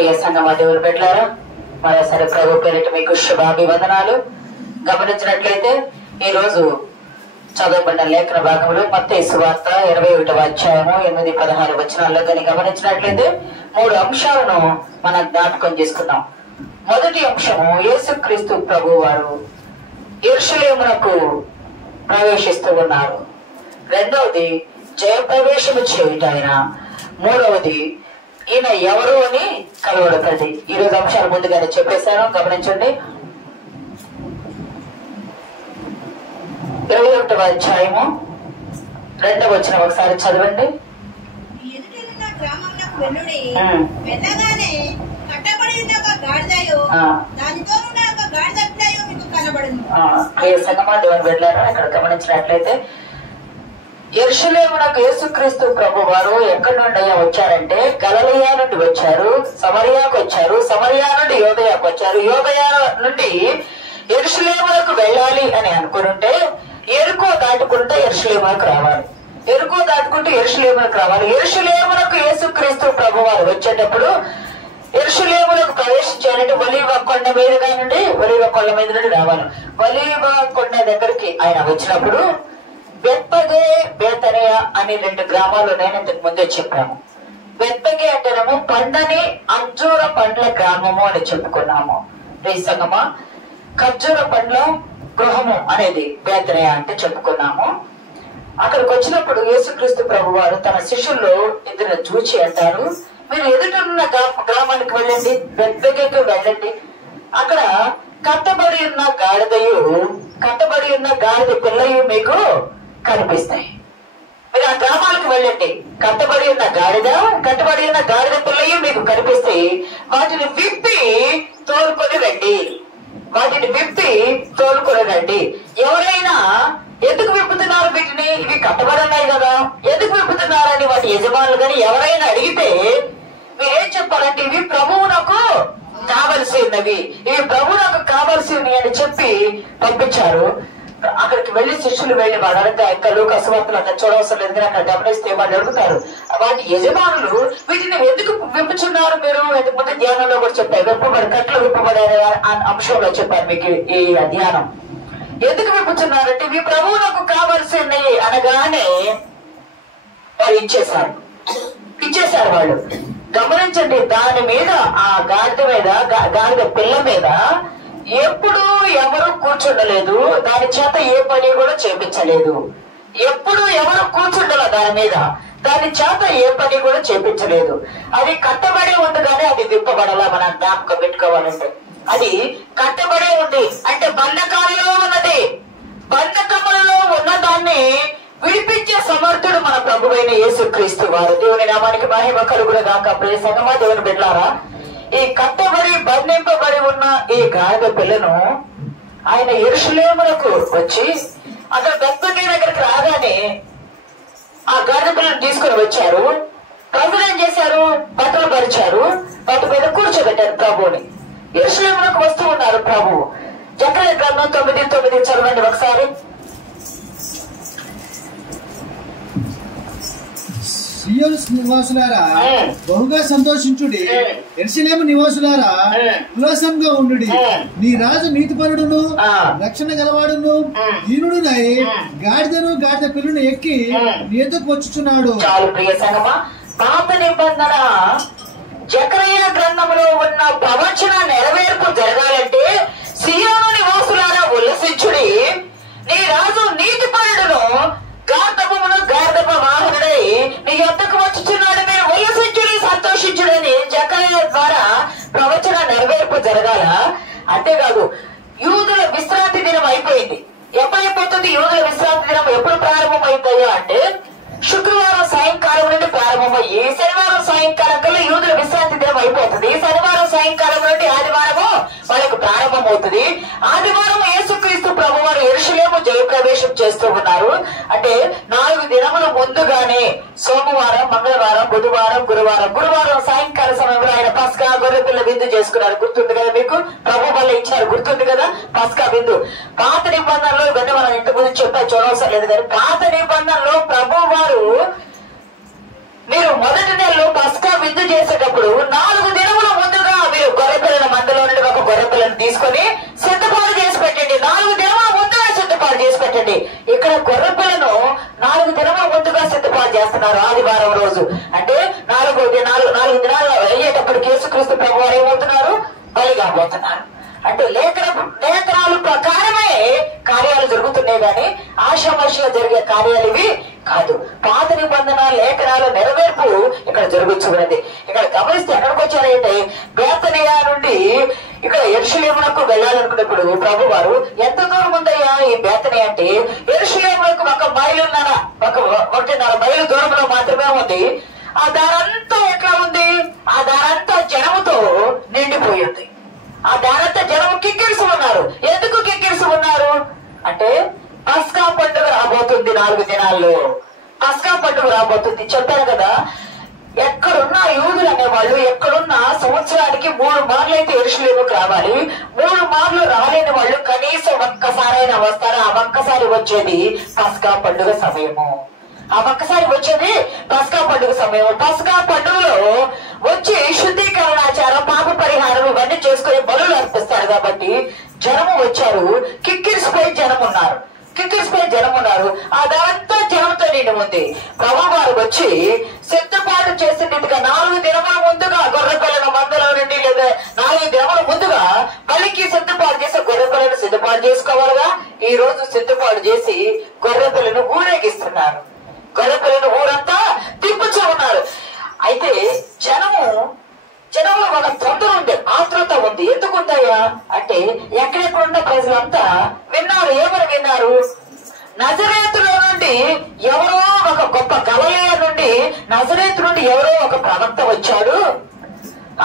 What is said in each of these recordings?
ప్రియ సంగమా దేవుని బిడ్డలారా, మరోసారి ప్రభు పేరిట మీకు శుభాభివందనాలు. గమనించినట్లయితే ఈ రోజు చదవబడిన లేఖన భాగంలో మత్తయి సువార్త 21వ అధ్యాయము 8-16 వచనాల్లో కానీ గమనించినట్లయితే 3 అంశాలను మనం జ్ఞాపకం చేసుకున్నాం. మొదటి అంశము, యేసుక్రీస్తు ప్రభు వారు యెరూషలేమునకు ప్రవేశిస్తూ ఉన్నారు. రెండవది, జయప్రవేశము చేయుట ఆయన. మూడవది, ఈయన ఎవరు అని కలవడతది. ఈ రోజు అంశాలు ముందుగానే చెప్పేశాను, గమనించండి. 21వ అధ్యాయము 2వ వచనం ఒకసారి చదవండి. దేవుని బిడ్డలారా, ఇక్కడ గమనించినట్లయితే యెరూషలేమునకు యేసుక్రీస్తు ప్రభు వారు ఎక్కడి నుండి వచ్చారంటే గలిలయ నుండి వచ్చారు, సమరయాకు వచ్చారు, సమరయా నుండి యోదయాకు వచ్చారు, యోదయా నుండి యెరూషలేమునకు వెళ్ళాలి అని అనుకుంటే ఎరుకో దాటుకుంటే యెరూషలేమునకు రావాలి, ఎరుకో దాటుకుంటే యెరూషలేమునకు రావాలి. యెరూషలేమునకు యేసుక్రీస్తు ప్రభు వారు వచ్చేటప్పుడు యెరూషలేమునకు ప్రవేశించాలంటే ఒలీవ కొండ మీదుగా నుండి ఒలీవ కొండ మీద నుండి రావాలి. ఒలీవ కొండ దగ్గరికి ఆయన వచ్చినప్పుడు బెత్పగే, బేతనియా అనే 2 గ్రామాలు నేను ఇంతకు ముందే చెప్పాము. బెత్పగే అంటేనేమో పండని అంజూర పండ్ల గ్రామము అని చెప్పుకున్నాము. రీసంగమా ఖర్జూర పండ్ల గృహము అనేది బేతనియా అంటే చెప్పుకున్నాము. అక్కడికి వచ్చినప్పుడు యేసుక్రీస్తు ప్రభు వారు తన శిష్యుల్లో 2 చూచి అంటారు, మీరు ఎదుటిన్న గ్రామానికి వెళ్ళండి, బెత్పగేకి వెళ్ళండి, అక్కడ కట్టబడి ఉన్న గాడిద పిల్లయు మీకు కనిపిస్తాయి. మీరు ఆ గ్రామాలకు వెళ్ళండి, కట్టబడి ఉన్న గాడిద పిల్లయు మీకు కనిపిస్తాయి, వాటిని విప్పి తోలుకొని రండి. ఎవరైనా ఎందుకు విప్పుతున్నారు వీటిని, ఇవి కట్టబడి ఉన్నాయి కదా, ఎందుకు విప్పుతున్నారని వాటి యజమానులు కానీ ఎవరైనా అడిగితే మీరేం చెప్పాలంటే ఇవి ప్రభువునకు కావలసి ఉన్నవి అని చెప్పి పంపించారు. అక్కడికి వెళ్లి శిష్యులు వెళ్లి వాడు అడిగితే ఇంకా లూకా సువార్తలు అక్కడ చూడవసరం లేదు కానీ అక్కడ గమనిస్తే వాళ్ళు అడుగుతారు, వాటి యజమానులు వీటిని ఎందుకు విప్పుచున్నారు మీరు? ఎందుకంటే ధ్యానంలో కూడా చెప్పారు, కట్లు విప్పబడే అంశంలో చెప్పారు మీకు ఈ ధ్యానం. ఎందుకు విప్పుచున్నారంటే ఇవి ప్రభువులకు కావలసి ఉన్నాయి అనగానే వాళ్ళు ఇచ్చేశారు వాళ్ళు. గమనించండి, దాని మీద ఆ గాడిద పిల్ల మీద ఎప్పుడు ఎవరు కూర్చుండలేదు, దాని చేత ఏ పని కూడా చేపించలేదు. ఎప్పుడు ఎవరు కూర్చుండాల దాని మీద, దాని చేత ఏ పని కూడా చేపించలేదు. అది కట్టబడి ఉంది కానీ అది విప్పబడాల. మనం జ్ఞాపకం పెట్టుకోవాలంటే అది కట్టబడి ఉంది అంటే బంధకాలలో ఉన్నది. బంధకములలో ఉన్న దాన్ని విడిపించే సమర్థుడు మన ప్రభువైన యేసుక్రీస్తు వారు. దేవుని నామానికి మహిమ కలుగును గాక. ప్రియ సంగమా దేవుని బిడ్డలారా, ఈ కట్టబడి బంధింపబడి ఉన్న ఈ గాడిద పిల్లను ఆయన యెరూషలేమునకు వచ్చి అక్కడ బెత్పగే దగ్గరికి రాగానే ఆ గాడిద పిల్లను తీసుకుని వచ్చారు. ప్రజలు ఏం చేశారు? బట్టలు పరిచారు, వాటి మీద కూర్చోబెట్టారు ప్రభువుని. యెరూషలేమునకు వస్తూ ఉన్నారు ప్రభువు. జకర్యా గ్రంథం 9:9 చదవండి ఒకసారి. సియోను నివాసులారా బహుగా సంతోషించుడి, యెరూషలేము నివాసులారా ఉల్లాసంగా ఉండుడి. నీ రాజు నీతిపరుడును రక్షణ గలవాడును దీనుడునై గాడిద పిల్లను ఎక్కి నీ ఎద్దకు వచ్చుచున్నాడు. చాలు ప్రియ సంగమా, పాత నిబంధన జకర్యా గ్రంథంలో ఉన్న ప్రవచన నెరవేర్పు జరగాలంటే సియోను నివాసులారా ఉల్లసించుడి, నీ రాజు నీతిపరుడును గార్ధప వాహనుడై నీ యొద్దకు వచ్చుచున్నాడు, మీరు ఉల్లసించుడి, సంతోషించుడని జకర్యా ద్వారా ప్రవచన నెరవేర్పు జరగాల. అంతేకాదు, యూదుల విశ్రాంతి దినం అయిపోయింది. ఎప్పుడైపోతుంది యూదుల విశ్రాంతి దినం? ఎప్పుడు ప్రారంభమైందయ్యా అంటే శుక్రవారం సాయంకాలం నుండి ప్రారంభమయ్యి శనివారం సాయంకాలం కల్లా యూదుల విశ్రాంతి దినం అయిపోతుంది. శనివారం సాయంకాలం నుండి ఆదివారము వాళ్ళకు ప్రారంభమవుతుంది. ఆదివారం యేసుక్రీస్తు ప్రభు వారు యెరూషలేము జయప్రవేశం చేస్తూ ఉన్నారు. అంటే 4 దినముల ముందుగానే సోమవారం, మంగళవారం, బుధవారం, గురువారం సాయంకాల సమయంలో ఆయన పస్కా గొర్రె పిల్ల విందు చేసుకున్నారు. గుర్తుంది కదా మీకు? ప్రభు వల్ల ఇచ్చారు, గుర్తుంది కదా పస్కా విందు. పాత నిబంధనలో ఇవన్నీ మనం ఇంటి ముందు చెప్పా చూడవసరం లేదు కానీ పాత నిబంధనలో ప్రభు వారు మీరు మొదటి నెలలో పస్కా విందు చేసేటప్పుడు 4 దినముల ముందు పిల్లల మందలో నుండి ఒక గొర్రె పిల్లను తీసుకొని సిద్ధపాటు చేసి పెట్టండి. 4 దినముల ముందుగా సిద్ధపాటు చేసి పెట్టండి. ఇక్కడ గొర్రె పిల్లను 4 దినముల ముందుగా సిద్ధపాటు చేస్తున్నారు. ఆదివారం రోజు అంటే 4 దినాలు అయ్యేటప్పుడు యేసుక్రీస్తు ప్రభువారు ఏమవుతున్నారు? బలి కాబోతున్నారు. అంటే లేఖనాలు ప్రకారమే కార్యాలు జరుగుతున్నాయి కానీ ఆషామాషిగా జరిగే కార్యాలు ఇవి కాదు. పాత నిబంధన లేఖనాల నెరవేర్పు ఇక్కడ జరుగుతున్నది. ఇక్కడ గమనిస్తే ఎక్కడికి వచ్చారంటే బేతనియా నుండి ఇక్కడ యెరూషలేమునకు వెళ్ళాలనుకున్నప్పుడు ప్రభు వారు ఎంత దూరం ఉందయ్యా ఈ బేతనియా అంటే యెరూషలేమునకు 1 మైలున్నర 1.5 మైలు దూరంలో మాత్రమే ఉంది. ఆ దారంతా ఎట్లా ఉంది? ఆ దారంతా జనముతో నిండిపోయింది. ఆ దారంతా జనము కిక్కిరిసి ఉన్నారు. ఎందుకు కిక్కిరిసి ఉన్నారు అంటే పస్కా పండుగ రాబోతుంది. 4 దినాల్లో పస్కా పండుగ రాబోతుంది. చెప్పారు కదా, ఎక్కడున్న యూదులు అనేవాళ్ళు ఎక్కడున్న సంవత్సరానికి 3 మార్లు అయితే యెరూషలేముకు రావాలి. 3 మార్లు రాలేని వాళ్ళు కనీసం ఒక్కసారైనా వస్తారా? ఆ ఒక్కసారి వచ్చేది పస్కా పండుగ సమయము. ఆ ఒక్కసారి వచ్చేది పస్కా పండుగ సమయం. పస్కా పండుగలో వచ్చి శుద్ధీకరణాచారం, పాప పరిహారం ఇవన్నీ చేసుకుని బలులు అర్పిస్తారు. కాబట్టి జనము వచ్చారు. కిక్కిరిసిపోయి జనం ఉన్నారు. ఆ దాంతో జనంతో నిండి ఉంది. ప్రభువారు వచ్చి సిద్ధపాటు చేసినట్టుగా 4 దినముల ముందుగా గొర్రె పిల్లల మందలో నుండి లేదా 4 దినముల ముందుగా బలికి సిద్ధపాటు చేసి గొర్రె పిల్లను సిద్ధపాటు చేసుకోవాలిగా. ఈ రోజు సిద్ధపాటు చేసి గొర్రె పిల్లను ఊరేగిస్తున్నారు. గొర్రె పిల్లను ఊరంతా తిప్పుచూ ఉన్నారు. అయితే జనంలో ఒక తొందర ఉంది, ఆతృత ఉంది. ఎందుకుందయ్యా అంటే ఎక్కడెక్కడున్న ప్రజలంతా విన్నారు. ఏమని విన్నారు? నజరేతులో నుండి ఎవరో ఒక గొప్ప గలిలయ నుండి నజరేతు నుండి ఎవరో ఒక ప్రవక్త వచ్చాడు.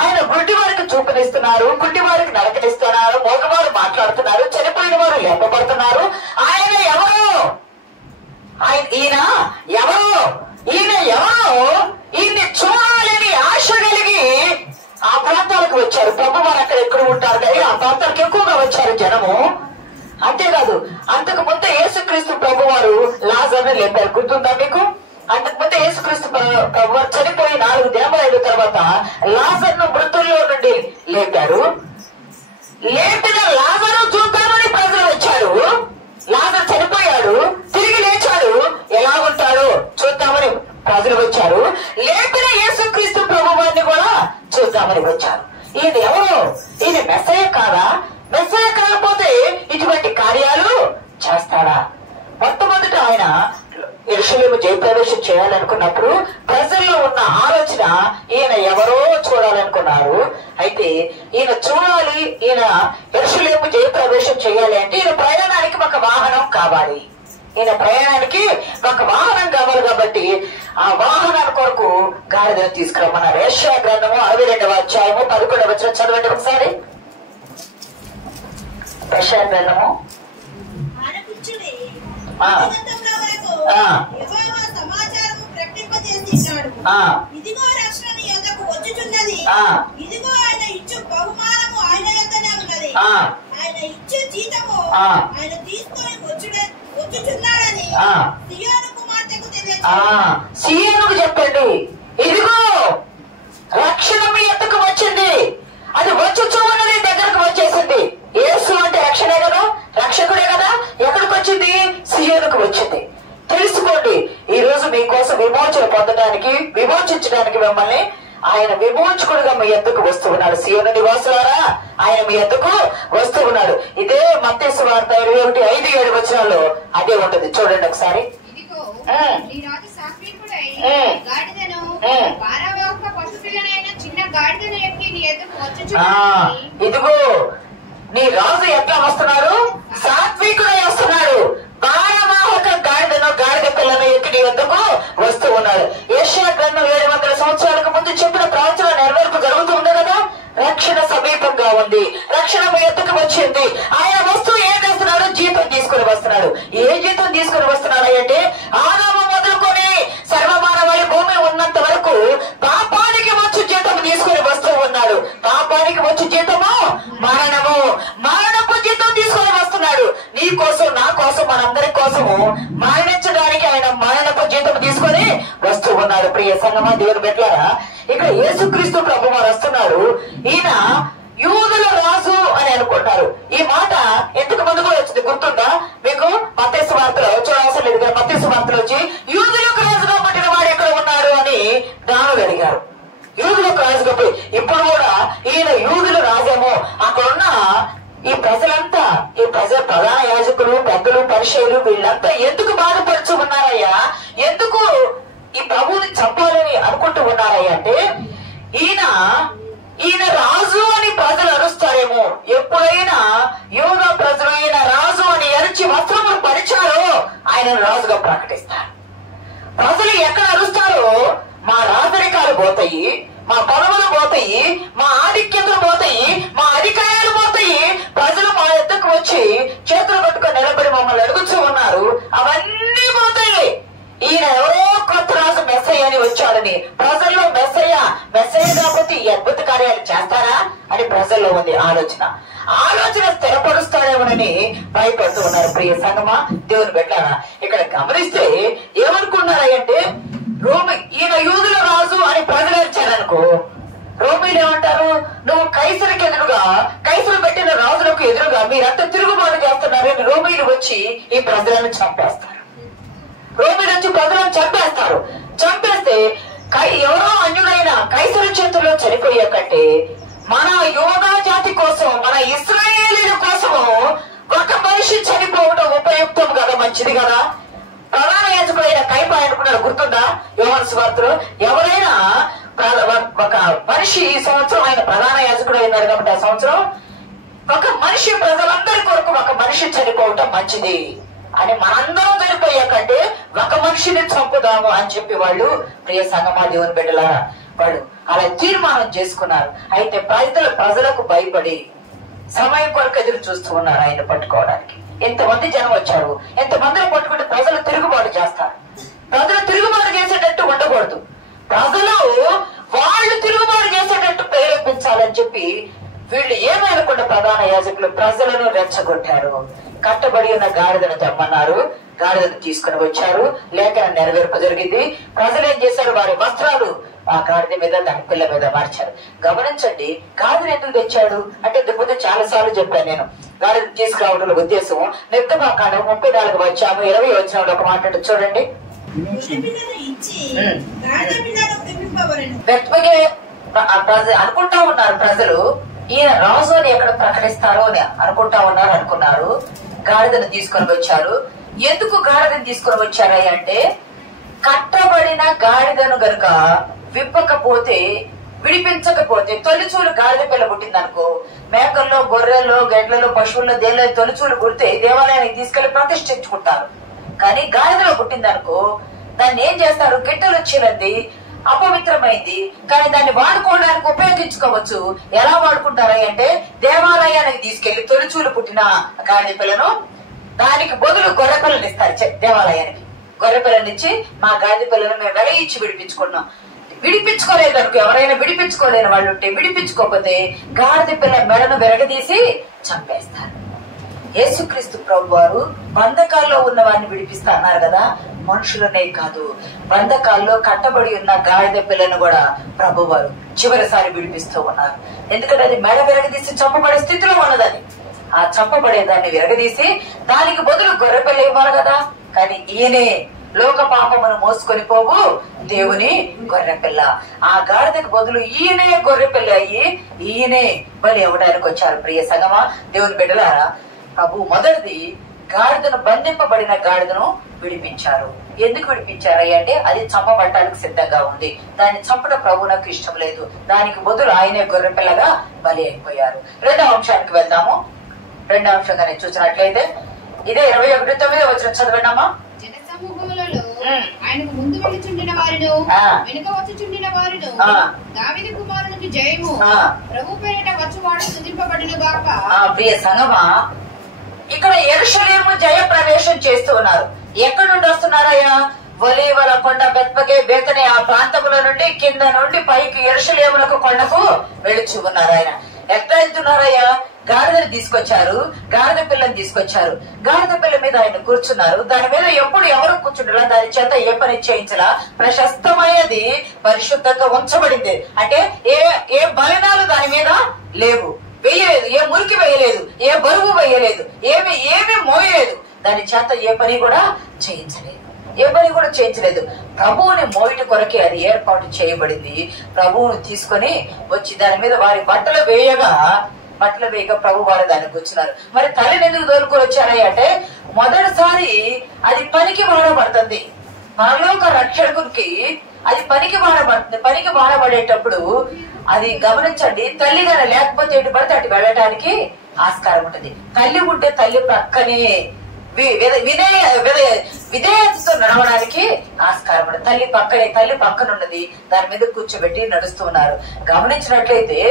ఆయన గుడ్డి వారికి చూపునిస్తున్నారు, గుడ్డి వారికి నడకనిస్తున్నారు, మోగవారు మాట్లాడుతున్నారు, చనిపోయిన వారు లేపబడుతున్నారు. ఆయన ఎవరో ఈయన్ని చూడాలని ఆశ కలిగి ఆ ప్రాంతాలకు వచ్చారు. ప్రభువారు అక్కడ ఎక్కడ ఉంటారు కానీ ఆ ప్రాంతాలకు ఎక్కువగా వచ్చారు జనము. అంతేకాదు, అంతకు ముందే యేసుక్రీస్తు ప్రభువారు లాజరును లేపారు. గుర్తుందా మీకు? అంతకు ముందే యేసుక్రీస్తు ప్రభువారు చనిపోయి 4 దినములైన తర్వాత లాజరును మృతుల్లో నుండి లేపారు. లేపిన లాజరు చూద్దామని ప్రజలు వచ్చారు. లాజరు చనిపోయాడు, తిరిగి లేచాడు, ఎలా ఉంటాడు చూద్దామని ప్రజలు వచ్చారు. లేపిన యేసుక్రీస్తు ప్రభువారిని కూడా చూద్దామని వచ్చారు. ఈయన ఎవరు? ఈయన మెస్సయ్య కాదా? మెస్సయ్య కాకపోతే ఇటువంటి కార్యాలు చేస్తాడా? మొట్టమొదట ఆయన యెరూషలేము జయప్రవేశం చేయాలనుకున్నప్పుడు ప్రజల్లో ఉన్న ఆలోచన ఈయన ఎవరో చూడాలనుకున్నారు. అయితే ఈయన చూడాలి, ఈయన యెరూషలేము జయప్రవేశం చేయాలి అంటే ఈయన ప్రయాణానికి ఒక వాహనం కావాలి. కాబట్టి ఆ వాహనాల కొరకు గాడిదను తీసుకురమ్మన్నారు. యెషయా గ్రంథము 62వ అధ్యాయము 11వ వచనం చదవండి ఒకసారి. యెషయా గ్రంథము ఇదిగో రక్షణ నీ యొద్దకు వచ్చుచున్నది, ఇదిగో ఆయన ఇచ్చు బహుమానము ఆయన యొద్దనే ఉన్నది, ఆయన ఇచ్చు జీతము ఆయన తీసుకొని వచ్చుచున్నాడని సియోను కుమార్తెకు తెలియజేయండి. సియోనుకు చెప్పండి, ఇదిగో రక్షణ మీ యొద్దకు వచ్చింది, అది వచ్చుచూ ఉన్నది, దగ్గరకు వచ్చేసింది. యేసు అంటే రక్షణే కదా, రక్షకుడే కదా. ఎక్కడికి వచ్చింది? సియోనుకు వచ్చింది. తెలుసుకోండి, ఈ రోజు మీకోసం విమోచన పొందడానికి, విమోచించడానికి మిమ్మల్ని ఆయన విమోచకుడుగా మీ యొద్దకు వస్తూ ఉన్నాడు. సియోను నివాసులారా, ఆయన మీ యొద్దకు వస్తూ ఉన్నాడు. ఇదే మత్తయి సువార్త 21:5-7 వచనాల్లో అదే ఉంటుంది. చూడండి ఒకసారి. ఇదిగో నీ రాజు ఎట్లా వస్తున్నాడు? సాత్వికుడై వస్తున్నాడు. భారవాహక గాడిదను, గాడిద పిల్లను ఎక్కి నీ వద్దకు వస్తూ ఉన్నాడు. యెషయా గ్రంథం 700 సంవత్సరాలకు ముందు చెప్పిన ప్రవచన నెరవేర్పు జరుగుతూ ఉంది కదా. రక్షణ సమీపంగా ఉంది, రక్షణ మీ ఎత్తుకు వచ్చింది. ఆయన వస్తూ ఏం చేస్తున్నాడు? జీతం తీసుకుని వస్తున్నాడు. ఏ జీతం తీసుకుని వస్తున్నాడు అంటే ఆదాము మొదలుకొని సర్వమానవాళి భూమి ఉన్నంత వరకు పాపానికి వచ్చు జీతం తీసుకుని వస్తూ ఉన్నాడు. పాపానికి వచ్చు జీతము మరణము, మరణపు జీతం తీసుకొని వస్తున్నాడు. నీ కోసం, నా కోసం, మనందరి కోసము మరణించడానికి ఆయన మరణపు జీతం తీసుకొని వస్తూ ఉన్నాడు. ప్రియ సంగమా, దేవుని బిడ్డలారా, ఇక్కడ యేసుక్రీస్తు ప్రభువారు వస్తున్నాడు. ఈయన యూదుల రాజు అని అనుకుంటారు. ఈ మాట ఎందుకు ముందు కూడా వచ్చింది గుర్తుందా మీకు? మత్తయి సువార్తలో చూడవలసిన లేదు కదా, మత్తయి సువార్తలో వచ్చి యూదులకు రాజుగా పుట్టిన వాడు ఎక్కడ ఉన్నాడు అని జ్ఞానులు అడిగారు. యూదులకు రాజుగా ఇప్పుడు కూడా ఈయన యూదుల రాజేమో. అక్కడున్న ఈ ప్రజలంతా, ఈ ప్రధాన యాజకులు, పెద్దలు, పరిచయులు వీళ్ళంతా ఎందుకు బాధపడుచు ఉన్నారయ్యా, ఎందుకు ఈ ప్రభువుని చంపాలని అనుకుంటూ ఉన్నారయ్యా అంటే, ఈయన రాజు అని ప్రజలు అరుస్తారేమో. ఎప్పుడైనా యూదా ప్రజలు ఈయన రాజు అని అరిచి వస్త్రములు పరిచారో ఆయన రాజుగా ప్రకటిస్తారు. ప్రజలు ఎక్కడ అరుస్తారో మా రాజరికాలు పోతాయి, మా పదవులు పోతాయి, మా ఆధిక్యతలు పోతాయి, మా అధికారాలు పోతాయి. ప్రజలు మా ఎద్దకు వచ్చి చేతులు పట్టుకొని నిలబడి మమ్మల్ని అడుగుతూ ఉన్నారు, అవన్నీ పోతాయి. ఈయన ఎవరో కొత్త రాజు మెస్సయ్య అని వచ్చాడని, ప్రజల్లో మెస్సయ్య కాకపోతే ఈ అద్భుత కార్యాలు చేస్తారా అని ప్రజల్లో ఉంది ఆలోచన స్థిరపరుస్తాడేమోనని భయపడుతూ ఉన్నారు. ప్రియ సంగమా, దేవుని బిడ్డలారా, ఇక్కడ గమనిస్తే ఏమనుకున్నారంటే, ఈయన యూదుల రాజు అని ప్రజలు వచ్చారనుకో, రోమీలు ఏమంటారు, నువ్వు కైసరికి ఎదురుగా, కైసరు పెట్టిన రాజులకు ఎదురుగా మీరంతా తిరుగుబాటు చేస్తున్నారని రోమీలు వచ్చి ఈ ప్రజలను చంపేస్తారు. రోమీలు వచ్చి ప్రజలను చంపేస్తారు. చంపేస్తే ఎవరో అన్యుడైన కైసరు చేతుల్లో చనిపోయే కంటే మన యోగా జాతి కోసం, మన ఇశ్రాయేలీల కోసము ఒక మనిషి చనిపోవడం ఉపయుక్తం కదా, మంచిది కదా. ప్రధాన యాజకుడైన కైప అనుకున్నాడు, గుర్తుందా యోహాను సువార్తలో? ఎవరైనా ఒక మనిషి ఈ సంవత్సరం ఆయన ప్రధాన యాజకుడు అయినాడు కాబట్టి ఆ సంవత్సరం ఒక మనిషి, ప్రజలందరి కొరకు ఒక మనిషి చనిపోవటం మంచిది అని, మనందరం చనిపోయాకంటే ఒక మనిషిని చంపుదాము అని చెప్పి వాళ్ళు, ప్రియ సంగమా దేవుని బిడ్డలారా, వాళ్ళు అలా తీర్మానం చేసుకున్నారు. అయితే ప్రజలకు భయపడి సమయం కొరకు ఎదురు చూస్తూ ఉన్నారు ఆయన పట్టుకోవడానికి. ఎంతమంది జనం వచ్చారు, ఎంతమందిని పట్టుకుంటే ప్రజలు తిరుగుబాటు చేస్తారు. ప్రజలు తిరుగుబాటు చేసేటట్టు ఉండకూడదు, ప్రజలు వాళ్ళు తిరుగుబాటు చేసేటట్టు ప్రేరేపించాలని చెప్పి వీళ్ళు ఏమనుకున్న ప్రధాన యాజకులు ప్రజలను రెచ్చగొట్టారు. కట్టబడి ఉన్న గాడిదను తెమ్మన్నారు, గాడిదను తీసుకుని వచ్చారు, లేఖనం నెరవేర్పు జరిగింది. ప్రజలు ఏం చేశారు, వారి వస్త్రాలు ఆ గాడిద మీద, దాని పిల్ల మీద మార్చారు. గమనించండి, గాడిదను ఎందుకు తెచ్చాడు అంటే, ముందు చాలా సార్లు చెప్పాను నేను. గాడిద తీసుకురావడం ఉద్దేశం నిర్గమాకాండం 34 వచ్చాము 20 వచ్చిన ఒక మాట చూడండి. అనుకుంటా ఉన్నారు ప్రజలు, ఈయన రాజు అని ఎక్కడ ప్రకటిస్తారో అని అనుకున్నారు. గాడిదను తీసుకొని వచ్చారు. ఎందుకు గాడిదను తీసుకొని వచ్చారా అంటే, కట్టబడిన గాడిదను గనుక విప్పకపోతే, విడిపించకపోతే, తొలిచూలు గాడిద పిల్ల పుట్టిందనుకో, మేకల్లో, గొర్రెల్లో, గెడ్లలో, పశువుల్లో దేనిలో తొలిచూలు పుడితే దేవాలయానికి తీసుకెళ్లి ప్రతిష్ఠించుకుంటారు. కానీ గాడిదలో పుట్టిందనుకో, దాన్ని ఏం చేస్తారు, గిట్టలు వచ్చినది, అపవిత్రమైంది, కానీ దాన్ని వాడుకోవడానికి ఉపయోగించుకోవచ్చు. ఎలా వాడుకుంటారా అంటే, దేవాలయానికి తీసుకెళ్లి తొలిచూలు పుట్టిన గాడిద పిల్లను, దానికి బదులు గొర్రె పిల్లని ఇస్తారు దేవాలయానికి. గొర్రె పిల్లనిచ్చి మా గాడిద పిల్లను మేము వెల ఇచ్చి విడిపించుకున్నాం. విడిపించుకోలేదనుకో, ఎవరైనా విడిపించుకోలేని వాళ్ళు ఉంటే, విడిపించుకోకపోతే గాడిద పిల్ల మెడను విరగదీసి చంపేస్తారు. యేసుక్రీస్తు ప్రభు వారు బంధకాల్లో ఉన్న వారిని విడిపిస్తా అన్నారు కదా, మనుషులనే కాదు, బంధకాల్లో కట్టబడి ఉన్న గాడిద పిల్లను కూడా ప్రభు వారు చివరిసారి విడిపిస్తూ ఉన్నారు. ఎందుకంటే అది మెడ విరగదీసి చంపబడే స్థితిలో ఉన్నదని. ఆ చంపబడేదాన్ని విరగదీసి దానికి బదులు గొర్రెపిల్ల ఇవ్వాలి కదా. కానీ ఈయనే లోక పాపమును మోసుకొని పోవు దేవుని గొర్రెపిల్ల. ఆ గాడిదకు బదులు ఈయనే గొర్రెపిల్ల అయ్యి ఈయనే బలి ఇవ్వడానికి వచ్చారు. ప్రియ సంగమా, దేవుని బిడ్డలారా, ప్రభు మొదటిది గాడిదను, బంధింపబడిన గాడిదను విడిపించారు. ఎందుకు విడిపించారు అంటే, అది చంపబడటానికి సిద్ధంగా ఉంది. దాన్ని చంపడం ప్రభు నాకు ఇష్టం లేదు. దానికి బదులు ఆయనే గొర్రెపిల్లగా బలి అయిపోయారు. రెండవ అంశానికి వెళ్దాము. రెండవ అంశంగా నేను చూసినట్లయితే ఇదే 21:9 వచ్చిన చదవండమ్మా. జనసమూహములలో ఆయనకు ముందు వెళ్ళుచుండిన వారిను, వెనుక వచ్చుచుండిన వారిను, దావీదు కుమారునికి జయము, ప్రభు పేరిట వచ్చువాడు స్తుతింపబడును గాక. ప్రియ సంగమా, ఇక్కడ యెరూషలేము జయ ప్రవేశం చేస్తూ ఉన్నారు. ఎక్కడి నుండి వస్తున్నారయ్యా? ఒలీవల కొండ, బెత్పగే, బేతనే ఆ ప్రాంతముల నుండి కింద నుండి పైకి యెరూషలేమునకు కొండకు వెళుచు ఉన్నారు. ఆయన ఎట్లా వెళ్తున్నారయ్యా? గాడిదను తీసుకొచ్చారు, గాడిద పిల్లని తీసుకొచ్చారు. గాడిద పిల్ల మీద ఆయన కూర్చున్నారు. దాని మీద ఎప్పుడు ఎవరు కూర్చుంటారా, దాని చేత ఏ పని చేయించలా, ప్రశస్తమైనది, పరిశుద్ధంగా ఉంచబడింది. అంటే ఏ బలినాలు దాని మీద లేవు. వేయలేదు, ఏ మురికి వేయలేదు, ఏ బరువు వేయలేదు, ఏమి మోయలేదు. దాని చేత ఏ పని కూడా చేయించలేదు, ఏ పని కూడా చేయించలేదు. ప్రభువుని మోయిట కొరకే అది ఏర్పాటు చేయబడింది. ప్రభువుని తీసుకొని వచ్చి దాని మీద వారి బట్టలు వేయగా ప్రభు వారు దానికి వచ్చినారు. మరి తల్లిని ఎందుకు దొరుకుని వచ్చారా అంటే మొదటిసారి అది పనికి వాడబడుతుంది. పరలోక రక్షకునికి అది పనికి వాడబడుతుంది. పనికి వాడబడేటప్పుడు అది గమనించండి, తల్లిగానే లేకపోతే ఎటు పడితే అటు వెళ్ళటానికి ఆస్కారం ఉంటుంది. తల్లి ఉంటే తల్లి ప్రక్కనే విధేయతతో నడవడానికి ఆస్కారం ఉంటుంది. తల్లి పక్కన ఉన్నది, దాని మీద కూర్చోబెట్టి నడుస్తూ ఉన్నారు. గమనించినట్లయితే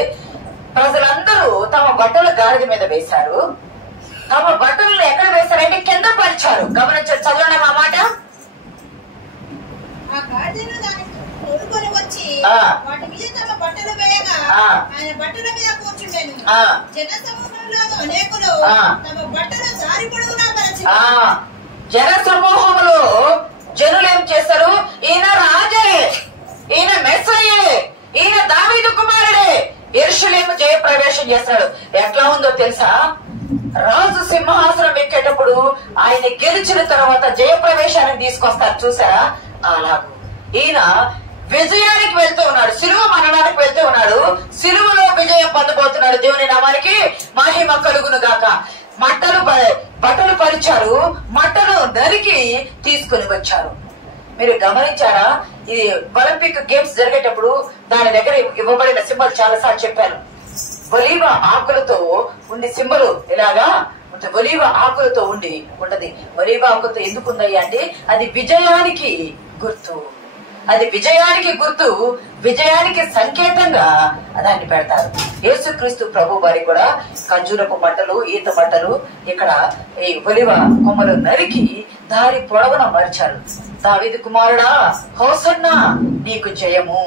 ప్రజలందరూ తమ బట్టలు గాడిద మీద వేశారు. తమ బట్టలను ఎక్కడ వేశారంటే కింద పరిచారు. గమనించారు, చదవండి ఆ మాట. వాటి మీద తమ బట్టలు వేయగా ఆయన బట్టల మీద కూర్చుండెను. అనేకులు తమ బట్టలు దారి పొడవునా పరిచారు. జన సమూహములో జనులు ఏం చేశారు? ఈయన రాజే, ఈయన మెస్సయ్యే, ఈయన దావీదు కుమారుడే, యెరూషలేము జయ ప్రవేశం చేస్తాడు. ఎట్లా ఉందో తెలుసా? రాజు సింహాసనం ఎక్కేటప్పుడు ఆయన గెలిచిన తర్వాత జయ ప్రవేశానికి తీసుకొస్తారు, చూసారా? అలాగూ ఈయన విజయానికి వెళ్తూ ఉన్నాడు, సిలువ మరణానికి వెళ్తూ ఉన్నాడు, సిలువలో విజయం పొందబోతున్నాడు. దేవుని నామానికి మహిమ కలుగును గాక. బట్టలు పరిచారు, మట్టలు నరికి తీసుకుని వచ్చారు. మీరు గమనించారా? ఇది ఒలింపిక్ గేమ్స్ జరిగేటప్పుడు దాని దగ్గర ఇవ్వబడిన సింబల్ చాలా సార్లు చెప్పాను. ఒలీవ ఆకులతో ఉండి సింబల్ ఇలాగా ఒలీవ ఆకులతో ఉంటది. ఒలీవ ఆకులతో ఎందుకుందయ్యా అంటే అది విజయానికి గుర్తు. అది విజయానికి గుర్తు, విజయానికి సంకేతంగా దాన్ని పెడతారు. యేసుక్రీస్తు ప్రభు వారి కూడా ఖర్జూరపు బట్టలు, ఈత బట్టలు, ఇక్కడ ఈ ఒలివ కొమ్మలు నరికి దారి పొడవున మరిచారు. దావీదు కుమారుడా హోసన్నా నీకు జయము.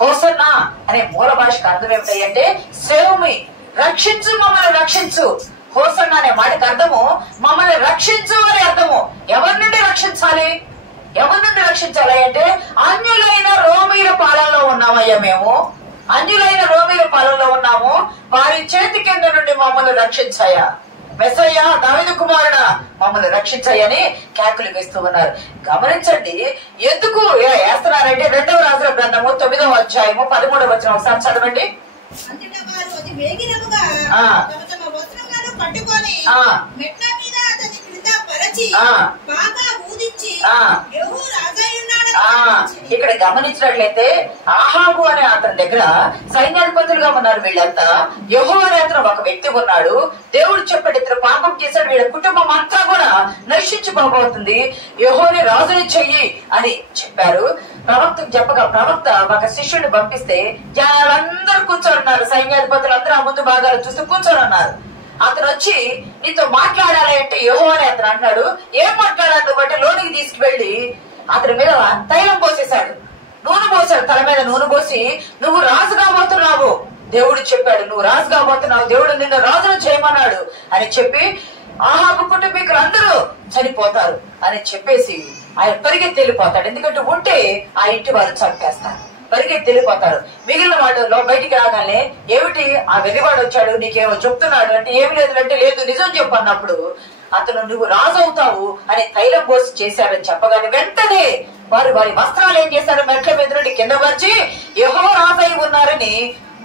హోసన్నా అనే మూల భాషకు అర్థం ఏమిటంటే సేవ్ మీ, రక్షించు, మమ్మల్ని రక్షించు. హోసన్నా అనే మాటకు అర్థము మమ్మల్ని రక్షించు అని అర్థము. ఎవరి నుండి రక్షించాలి? ఎవరి నుండి రక్షించాలి అంటే అన్యులైన రోమీల పాలనలో ఉన్నామయ్యా మేము, అన్యులైన రోమీల పాలనలో ఉన్నాము, వారి చేతి కింద నుండి మమ్మల్ని రక్షించాయా. మెస్సయ్యా, దావీదు కుమారుడా మమ్మల్ని రక్షించాయని కేకలు వేస్తూ ఉన్నారు. గమనించండి ఎందుకు వేస్తున్నారంటే 2వ రాజుల గ్రంథము 9వ అధ్యాయము 13వ వచనం ఒకసారి చదవండి. ఇక్కడ గమనించినట్లయితే ఆహాబు అనే అతని దగ్గర సైన్యాధిపతులుగా ఉన్నారు వీళ్ళంతా. యెహోవా అనే అతను ఒక వ్యక్తి ఉన్నాడు. దేవుడు చెప్పాడు ఇతను పాపం చేశాడు, వీళ్ళ కుటుంబం అంతా కూడా నశించిపోబోతుంది, యెహోవాని రాజుని చెయ్యి అని చెప్పారు. ప్రవక్తకు చెప్పగా ప్రవక్త ఒక శిష్యుడిని పంపిస్తే జనాలందరూ కూర్చోనున్నారు, సైన్యాధిపతులు అందరూ ఆ ముందు భాగాలు చూస్తూ కూర్చోనున్నారు. అతను వచ్చి నీతో మాట్లాడాలి అంటే యెహోవా అని అతను అన్నాడు. ఏం మాట్లాడాలి నువ్వు అంటే లోనికి తీసుకువెళ్లి అతని మీద తైలం పోసేశాడు, నూనె పోసాడు, తల మీద నూనె పోసి నువ్వు రాజు కాబోతున్నావు, దేవుడు చెప్పాడు నువ్వు రాజు కాబోతున్నావు, దేవుడు నిన్ను రాజును చేయమన్నాడు అని చెప్పి ఆహాబు కుటుంబీకులు అందరూ చనిపోతారు అని చెప్పేసి ఆయన పరిగెత్తి వెళ్ళిపోతాడు. ఎందుకంటే ఉంటే ఆ ఇంటి వారు చంపేస్తారు, పరిగెత్తి వెళ్ళిపోతారు. మిగిలిన వాటిలో బయటికి రాగానే ఏమిటి ఆ వెర్రివాడు వచ్చాడు నీకేమో చెప్తున్నాడు అంటే ఏమి లేదు అంటే లేదు నిజం చెప్పు అన్నప్పుడు అతను నువ్వు రాజు అవుతావు అని తైలం పోసి చేశాడని చెప్పగానే వెంటనే వారి వస్త్రాలు ఏం చేశారు, మెట్ల మీద నుండి కింద వచ్చి యెహోవా రాజు అయి ఉన్నారని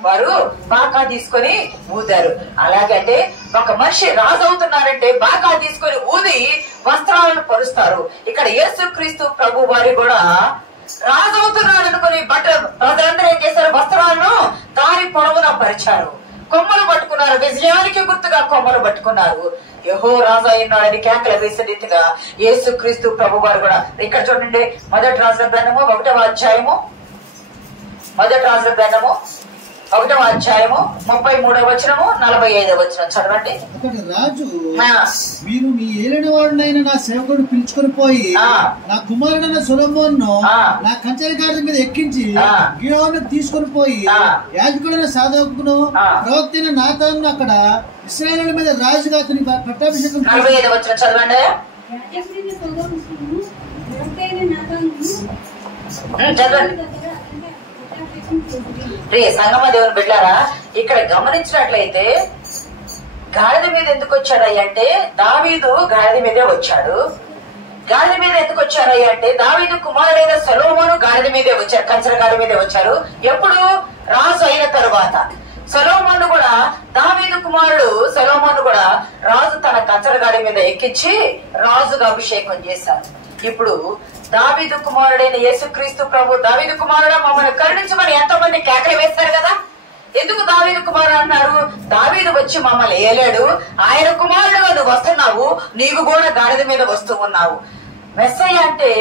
వారు బాకా తీసుకొని ఊదారు. అలాగంటే ఒక మనిషి రాజు అవుతున్నారంటే బాకా తీసుకొని ఊది వస్త్రాలను పరుస్తారు. ఇక్కడ యేసుక్రీస్తు ప్రభు వారి కూడా రాజు అవుతున్నాడు అనుకుని ప్రజలందరూ ఏం చేశారు, వస్త్రాలను దారి పొడవునా పరిచారు, కొమ్మలు పట్టుకున్నారు, విజయానికి గుర్తుగా కొమ్మలు పట్టుకున్నారు. యెహోవా రాజు అయినాడని కేకలు వేసే రీతిగా యేసుక్రీస్తు ప్రభు వారు కూడా ఇక్కడ చూడండి. మొదటి రాజుల గ్రంథము 1వ అధ్యాయము 1వ అధ్యాయము 33వ వచనము 45వ వచనం చదవండి. అక్కడ రాజు మీరు మీ ఏలిన వాడునైన నా సేవకుడు పిలుచుకొని పోయి నా కుమారుడైన సొలొమోనును నా కంచెల గాడిద మీద ఎక్కించి గిహోనుకు తీసుకొని పోయి యాజకుడైన సాదోకును ప్రవక్తైన నాతానును అక్కడ ఇశ్రాయేలు మీద రాజుగా అతని పట్టాభిషేకం 45వ వచనం చదవండి. చదవండి. సంగమ దేవుని బిడ్డారా, ఇక్కడ గమనించినట్లయితే గాడిద మీద ఎందుకు వచ్చాడయ్య అంటే దావీదు గాడిద మీదే వచ్చాడు. గాడిద మీద ఎందుకు వచ్చారయ్య అంటే దావీదు కుమారుడైన సొలొమోను గాడిద మీదే వచ్చారు, కంచర గాడిద మీదే వచ్చారు. ఎప్పుడు? రాజు అయిన తరువాత. సొలొమోను కూడా దావీదు కుమారుడు సొలొమోను కూడా రాజు తన కంచర గాడిద మీద ఎక్కించి రాజుగా అభిషేకం చేశారు. ఇప్పుడు దావీదు కుమారుడైన యేసుక్రీస్తు ప్రభు, దావీదు కుమారుడు మమ్మల్ని కరుణించమని ఎంతో మంది కేకలు వేస్తారు కదా. ఎందుకు దావీదు కుమారుడు అన్నారు? దావీదు వచ్చి మమ్మల్ని ఏలాడు, ఆయన కుమారుడుగా నువ్వు వస్తున్నావు, నీవు కూడా గాడిద మీద వస్తూ ఉన్నావు. మెస్సయ్య అంటే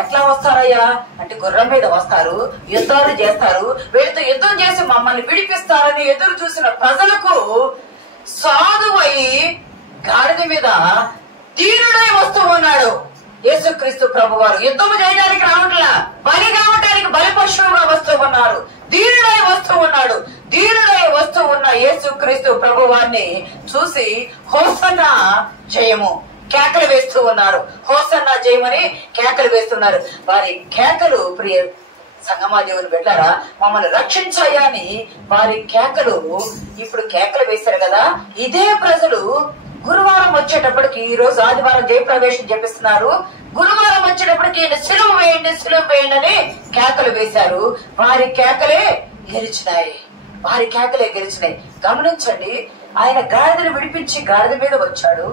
ఎట్లా వస్తారయ్యా అంటే గుర్రం మీద వస్తారు, యుద్ధాలు చేస్తారు, వీళ్ళతో యుద్ధం చేసి మమ్మల్ని విడిపిస్తారని ఎదురు చూసిన ప్రజలకు సాధువై గాడిద మీద దీనుడై వస్తూ ఉన్నాడు యేసుక్రీస్తు ప్రభు వారు. యుద్ధము చేయడానికి రావట్లా, బలి కావటానికి బలి పశువుగా వస్తూ ఉన్నారు, దీనుడై వస్తూ ఉన్నాడు. దీనుడై వస్తూ ఉన్న యేసుక్రీస్తు ప్రభు వారిని చూసి హోసన్నా జయము కేకలు వేస్తూ ఉన్నారు. హోసన్నా జయమని కేకలు వేస్తున్నారు. వారి కేకలు ప్రియ సంగమా దేవుని బిడ్డలారా, మమ్మల్ని రక్షించాయా అని వారి కేకలు ఇప్పుడు కేకలు వేశారు కదా. ఇదే ప్రజలు గురువారం వచ్చేటప్పటికి, ఈ రోజు ఆదివారం జయప్రవేశం చెప్పిస్తున్నారు, గురువారం వచ్చేటప్పటికి సిలువ వేయండి, సిలువ వేయండి అని కేకలు వేశారు. వారి కేకలే గెలిచినాయి, వారి కేకలే గెలిచినాయి. గమనించండి, ఆయన గాడిదను విడిపించి గాడిద మీద వచ్చాడు,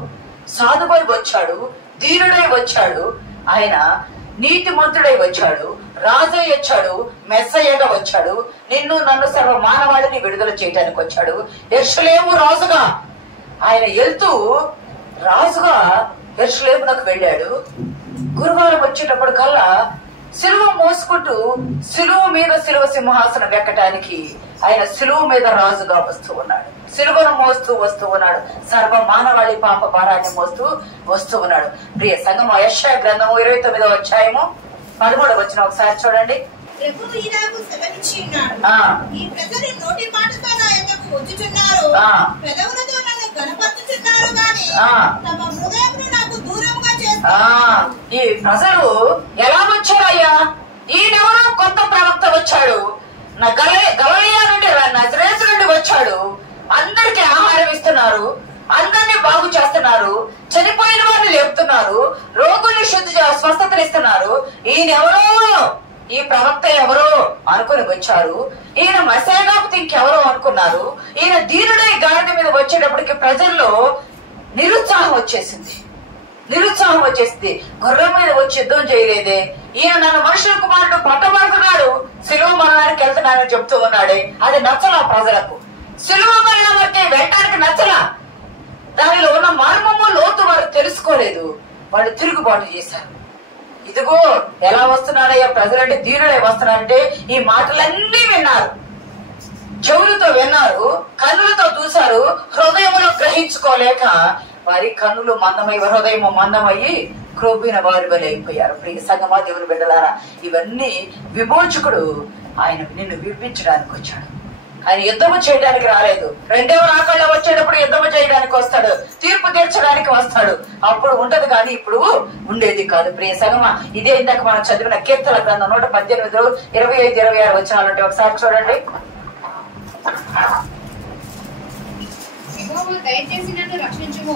సాధువై వచ్చాడు, దీనుడై వచ్చాడు, ఆయన నీతిమంతుడై వచ్చాడు, రాజై వచ్చాడు, మెస్సయ్యగా వచ్చాడు, నిన్ను నన్ను సర్వ మానవాళిని విడుదల చేయడానికి వచ్చాడు. యెరూషలేము రాజుగా ఆయన వెళ్తూ రాజుగా యెరూషలేమునకు వెళ్ళాడు. గురువారం వచ్చేటప్పుడు కల్లా సిలువ మోసుకుంటూ సిలువ మీద సిలువ సింహాసనం ఎక్కటానికి ఆయన సిలువ మీద రాజుగా వస్తూ ఉన్నాడు, సిలువను మోస్తూ వస్తూ ఉన్నాడు, సర్వ మానవాళి పాప భారాన్ని మోస్తూ వస్తూ ఉన్నాడు. ప్రియ సంగమ యెషయా గ్రంథము 29వ అధ్యాయము 13వ వచనం ఒకసారి చూడండి. ప్రభువు ఇలాగు సెలవిచ్చి ఉన్నాడు, ఈ ప్రజలు నోటి మాటతో నా యొద్దకు వచ్చుచున్నారు, పెదవులతో నన్ను కనపరుచుచున్నారు గాని తమ హృదయమును నాకు దూరముగా చేస్తున్నారు. ఈ ప్రజలు ఎలా వచ్చారయ్యా? ఈయనెవరో కొత్త ప్రవక్త వచ్చాడు, గలిలయ నుండి నజరేతు నుండి వచ్చాడు, అందరికి ఆహారం ఇస్తున్నారు, అందరినీ బాగు చేస్తున్నారు, చనిపోయిన వారిని లేపుతున్నారు, రోగుల్ని స్వస్థతలు ఇస్తున్నారు. ఈయనెవరో, ఈ ప్రవక్త ఎవరో అనుకుని వచ్చారు. ఈయన మెస్సయ్య కాకపోతే ఇంకెవరో అనుకున్నారు. ఈయన దీనుడై గాడిద మీద వచ్చేటప్పటికి ప్రజల్లో నిరుత్సాహం వచ్చేసింది. గుర్రం మీద వచ్చి యుద్ధం చేయలేదే, ఈయన నన్ను మనుషుల కుమారుడు పట్టబడుతున్నాడు, సిలువ మరణానికి వెళ్తున్నానని చెప్తూ ఉన్నాడే, అది నచ్చలా ప్రజలకు. సిలువ మరణం వరకే వెళ్ళటానికి నచ్చలా, దానిలో ఉన్న మర్మము లోతు వారు తెలుసుకోలేదు, వాళ్ళు తిరుగుబాటు చేశారు. ఇదిగో ఎలా వస్తున్నాడయ్యా ప్రజలంటే, దీనుడై వస్తున్నాడంటే ఈ మాటలన్నీ విన్నారు, చెవులతో విన్నారు, కన్నులతో చూశారు, హృదయంలో గ్రహించుకోలేక వారి కన్నులు మందమై హృదయము మందమయ్యి క్రోబిన వారి వలె అయిపోయారు. ప్రియ సంగమా దేవుని బిడ్డలారా, ఇవన్నీ విమోచకుడు ఆయన నిన్ను విడిపించడానికి వచ్చాడు. ఆయన యుద్ధము చేయడానికి రాలేదు. రెండవ రాకల్లో వచ్చేటప్పుడు యుద్ధము చేయడానికి వస్తాడు, తీర్పు తీర్చడానికి వస్తాడు. అప్పుడు ఉంటది కానీ ఇప్పుడు ఉండేది కాదు. ప్రియ సంగమా, ఇదే ఇందాక మనం చదివిన కీర్తన గ్రంథం 118, 25, 26 వచనాలుంటే ఒకసారి చూడండి. యెహోవా దయచేసి నన్ను రక్షించుము,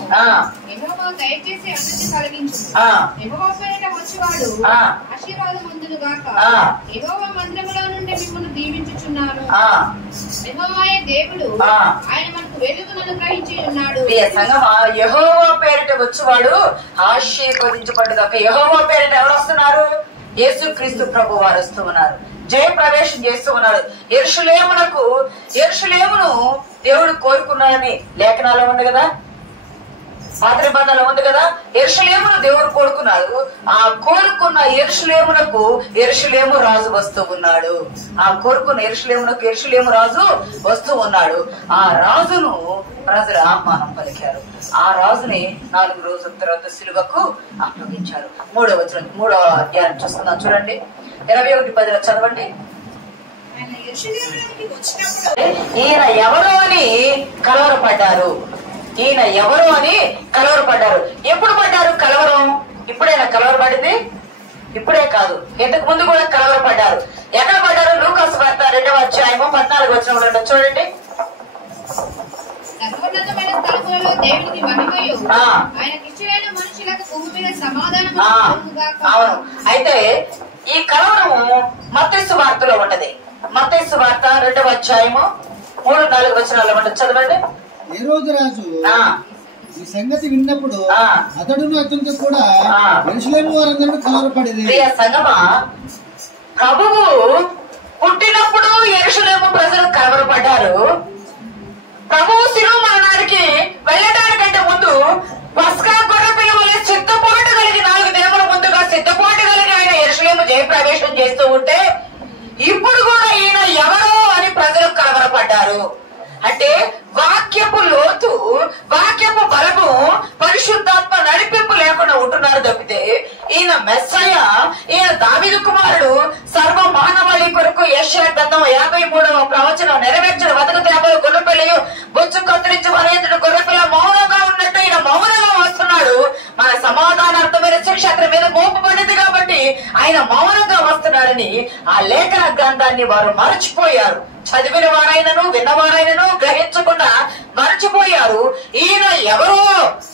యెహోవా దయచేసి అభివృద్ధి కలిగించుము, యెహోవా పేరిట వచ్చేవాడు ఆశీర్వాదవంతుడు గాక, యెహోవా మందిరములో నుండి మిమ్మల్ని దీవించుచున్నాను, యెహోవాయే దేవుడు, ఆయన మనకు వెలుగును అనుగ్రహించి ఉన్నాడు. సంగమా, యెహోవా పేరిట వచ్చేవాడు ఆశీర్వదించబడు గాక. యెహోవా పేరిట ఎవరు వస్తున్నారు? యేసుక్రీస్తు ప్రభు వారు వస్తూ ఉన్నారు, జయ ప్రవేశం చేస్తూ ఉన్నాడు. యెరూషలేమును దేవుడు కోరుకున్నాడని లేఖనాల్లో ఉంది కదా, పాత నిబంధనలో ఉంది కదా. యెరూషలేమును దేవుడు కోరుకున్నాడు. ఆ కోరుకున్న యెరూషలేమునకు యెరూషలేము రాజు వస్తూ ఉన్నాడు. ఆ కోరుకున్న యెరూషలేము రాజు వస్తూ ఉన్నాడు. ఆ రాజును ప్రజలు ఆహ్వానం పలికారు. ఆ రాజుని 4 రోజుల తర్వాత సిలువకు అప్పగించారు. 3వ అధ్యాయం చూస్తున్నాం చూడండి, 21:10 చదవండి. ఈయన ఎవరు అని కలవరపడ్డారు. ఎప్పుడు పడ్డారు కలవరం? ఇప్పుడైనా కలవరపడింది? ఇప్పుడే కాదు, ఇంతకు ముందు కూడా కలవరపడ్డారు. ఎక్కడ పడ్డారు? లూకాసు వార్త 2వ అధ్యాయము 14వ వచనంలో చూడండి. సర్వోన్నతమైన స్థలములలో దేవునికి మహిమయు ఆయనకి ఇష్టమైన మనుషులకు భూమి మీద సమాధానము కలుగుగాక. అవును. అయితే ఈ కలవరము మత్తయి సువార్తలో ఉన్నది. మత్తయి సువార్త 2వ అధ్యాయము 3-4 వచనాల్లో ఉంటుంది. చదవండి. హేరోదు రాజు ఈ సంగతి విన్నప్పుడు అతడును అతనితో కూడా యెరూషలేము వారందరూ కలవరపడేది. ప్రియ సంగమా, ప్రభువు పుట్టినప్పుడు యెరూషలేము ప్రజలు కలవరపడ్డారు. ప్రభువు శిలువ మరణానికి వెళ్ళడానికంటే ముందు పస్కా గొర్రె పిల్ల వలె సిద్ధపాటు కలిగి 4 దినముల ముందుగా సిద్ధపాటు కలిగి ఆయన యెరూషలేము జయప్రవేశం చేస్తూ ఉంటే ఇప్పుడు కూడా ఈయన ఎవరో అని ప్రజలు కలవరపడ్డారు. అంటే వాక్యపు లోతు, వాక్యపు బలము, పరిశుద్ధాత్మ నడిపింపు లేకుండా ఉంటున్నారు తప్పితే ఈయన మెస్సయ్య, ఈయన దావీదు కుమారుడు, సర్వ మానవాళి కొరకు యెషయా గ్రంథం 53వ ప్రవచనం నెరవేర్చిన వదకు 50 గొర్రెపిల్లయు బొచ్చు కత్తిరించి వలయంతుడు గొర్రెపిల్ల మౌనంగా ఉన్నట్టు ఈయన మౌనంగా వస్తున్నాడు. మన సమాధానార్థమైన శిక్ష అతని మీద మోపబడింది కాబట్టి ఆయన మౌనంగా వస్తున్నాడని ఆ లేఖన గ్రంథాన్ని వారు మరచిపోయారు. చదివిన వారైనను విన్నవారైనను గ్రహించకుండా మరచిపోయారు. ఈయన ఎవరో